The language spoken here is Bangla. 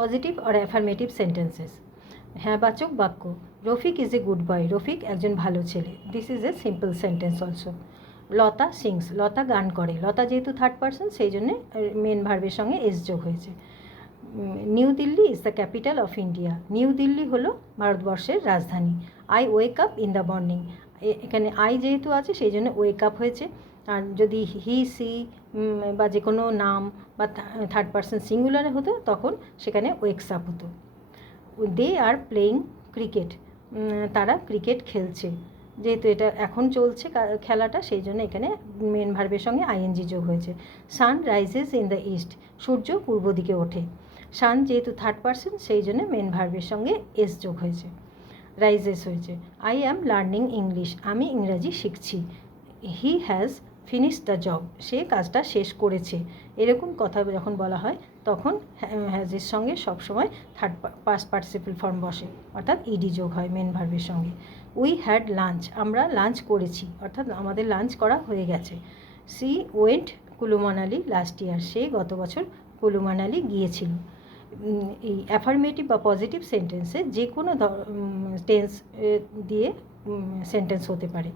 পজিটিভ আর অ্যাফার্মেটিভ সেন্টেন্সেস হ্যাঁ বাচক বাক্য। Rafiq is a good boy Rafiq একজন ভালো ছেলে। This is a simple sentence also Lata sings Lata গান করে। লতা যেহেতু থার্ড পার্সন সেই জন্যে মেন ভার্বের সঙ্গে এস যোগ হয়েছে। New Delhi is the capital of India new Delhi হলো ভারতবর্ষের রাজধানী। I wake up in the morning এখানে আই যেহেতু আছে, সেই জন্য ওয়েক আপ হয়েছে। আর যদি হি সি বা যে কোনো নাম বা থার্ড পার্সন সিঙ্গুলারে হতো, তখন সেখানে ওয়েকস আপ হতো। দে আর প্লেয়িং ক্রিকেট তারা ক্রিকেট খেলছে। যেহেতু এটা এখন চলছে খেলাটা, সেই জন্য এখানে মেন ভার্বের সঙ্গে আইএনজি যোগ হয়েছে। Sun rises in the east সূর্য পূর্ব দিকে ওঠে। সান যেহেতু থার্ড পার্সন সেই জন্য মেন ভার্বের সঙ্গে এস যোগ হয়েছে। রাইজেস হয়েছে। আই অ্যাম লার্নিং ইংলিশ আমি ইংরাজি শিখছি। He has finish the job সে কাজটা শেষ করেছে। এরকম কথা যখন বলা হয়, তখন হ্যাজের সঙ্গে সবসময় থার্ড পাস্ট পার্টিসিপেল ফর্ম বসে। অর্থাৎ ইডি যোগ হয় মেন ভার্বের সঙ্গে। উই হ্যাড লাঞ্চ আমরা লাঞ্চ করেছি। অর্থাৎ আমাদের লাঞ্চ করা হয়ে গেছে। She went Kullu Manali last year সে গত বছর কুলুমানালি গিয়েছিল। এই অ্যাফার্মেটিভ বা পজিটিভ সেন্টেন্সে যে কোনো টেন্স দিয়ে সেন্টেন্স হতে পারে।